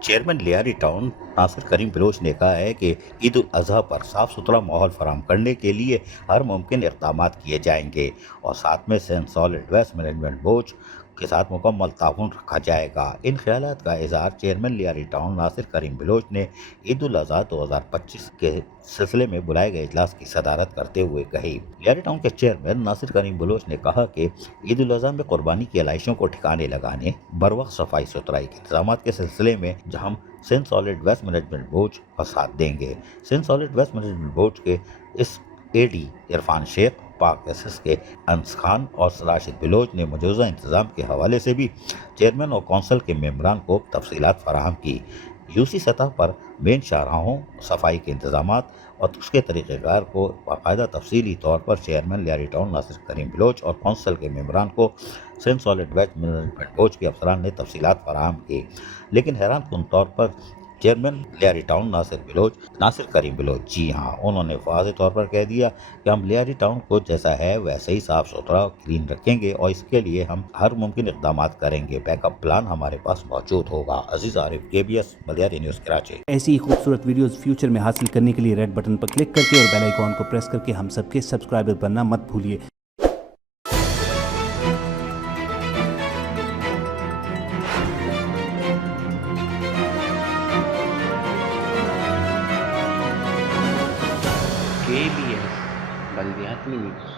Chairman Lyari town Nasir Karim Baloch نے کہا ہے کہ عید الاضحیٰ پر صاف ستھرا ماحول فراہم کرنے کے لیے ہر ممکن اقدامات کیے جائیں گے اور ساتھ میں سینٹ سالڈ ویسٹ مینجمنٹ بورڈ کے ساتھ مکمل تعاون رکھا جائے گا۔ ان خیالات کا اظہار چیئرمین لیاری ٹاؤن ناصر کریم بلوچ نے عید الاضحیٰ 2025 کے سلسلے میں بلائے گئے اجلاس کی صدارت کرتے ہوئے کہی۔ لیاری ٹاؤن کے چیئرمین ناصر کریم بلوچ نے کہا کہ عید الاضحیٰ میں قربانی کی علائشوں کو ٹھکانے لگانے، بروقت صفائی ستھرائی کے انتظامات کے سلسلے میں ہم سینٹ سالڈ ویسٹ مینجمنٹ بورڈ کا ساتھ دیں گے۔ سینٹ سالڈ ویسٹ مینجمنٹ بورڈ کے اس اے ڈی عرفان شیخ، پاک ایس ایس کے انس خان اور راشد بلوچ نے مجوزہ انتظام کے حوالے سے بھی چیئرمین اور کونسل کے ممبران کو تفصیلات فراہم کی۔ یوسی سطح پر مین شاہراہوں، صفائی کے انتظامات اور اس کے طریقہ کار کو باقاعدہ تفصیلی طور پر چیئرمین لیاری ٹاؤن ناصر کریم بلوچ اور کونسل کے ممبران کو سینٹ سالڈ ویسٹ مینجمنٹ بورڈ کے افسران نے تفصیلات فراہم کی، لیکن حیران کن طور پر چیئرمین لیاری ٹاؤن ناصر کریم بلوچ جی ہاں، انہوں نے واضح طور پر کہہ دیا کہ ہم لیاری ٹاؤن کو جیسا ہے ویسے ہی صاف ستھرا کلین رکھیں گے اور اس کے لیے ہم ہر ممکن اقدامات کریں گے۔ بیک اپ پلان ہمارے پاس موجود ہوگا۔ عزیز عارف، KBS بلیاری نیوز کراچی۔ ایسی ہی خوبصورت ویڈیوز فیوچر میں حاصل کرنے کے لیے ریڈ بٹن پر کلک کر کے اور بیل آئیکن کو پریس کر کے ہم سب کے سبسکرائبر بننا مت بھولیے۔ KBS بلدیاتی نیوز۔